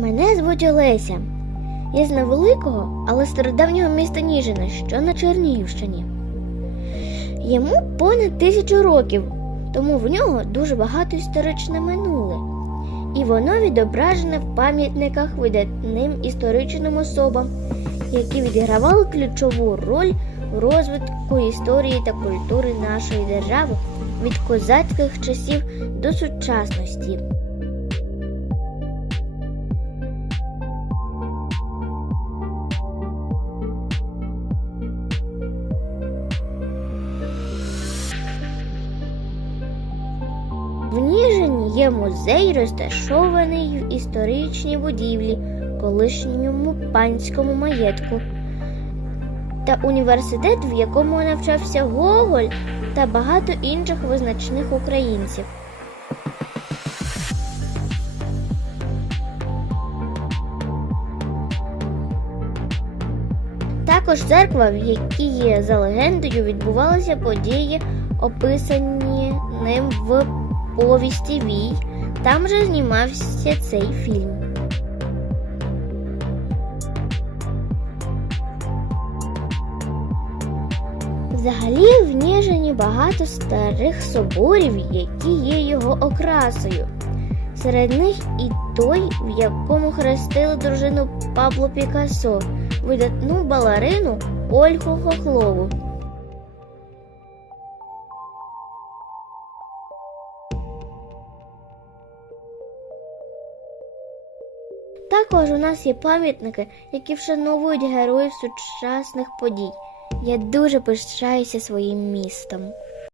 Мене звуть Олеся. Я з невеликого, але стародавнього міста Ніжина, що на Чернігівщині. Йому понад тисячу років, тому в нього дуже багато історичне минуле. І воно відображене в пам'ятниках видатним історичним особам, які відігравали ключову роль в розвитку історії та культури нашої держави від козацьких часів до сучасності. В Ніжині є музей, розташований в історичній будівлі, колишньому панському маєтку, та університет, в якому навчався Гоголь та багато інших визначних українців. Також церква, в якій за легендою відбувалися події, описані ним в повісті Вій. Там же знімався цей фільм. Взагалі в Ніжині багато старих соборів, які є його окрасою. Серед них і той, в якому хрестили дружину Пабло Пікассо, видатну балерину Ольгу Хохлову. Також у нас є пам'ятники, які вшановують героїв сучасних подій. Я дуже пишаюся своїм містом.